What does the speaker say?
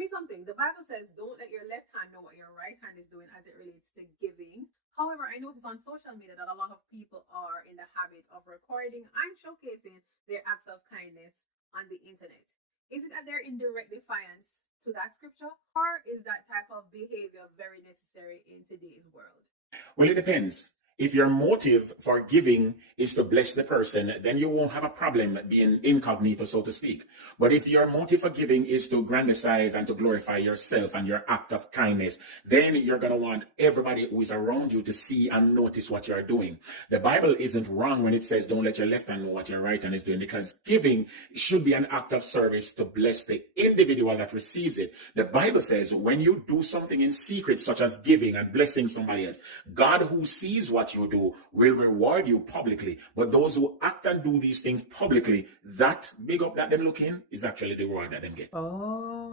me something. The Bible says, don't let your left hand know what your right hand is doing as it relates to giving. However, I notice on social media that a lot of people are in the habit of recording and showcasing their acts of kindness on the internet. Is it that they're in direct defiance to that scripture, or is that type of behavior very necessary in today's world? Well, it depends. If your motive for giving is to bless the person, then you won't have a problem being incognito, so to speak. But if your motive for giving is to grandize and to glorify yourself and your act of kindness, then you're going to want everybody who is around you to see and notice what you're doing. The Bible isn't wrong when it says don't let your left hand know what your right hand is doing, because giving should be an act of service to bless the individual that receives it. The Bible says when you do something in secret, such as giving and blessing somebody else, God who sees what you do will reward you publicly. But those who act and do these things publicly, that big up that them looking is actually the reward that them get. Oh.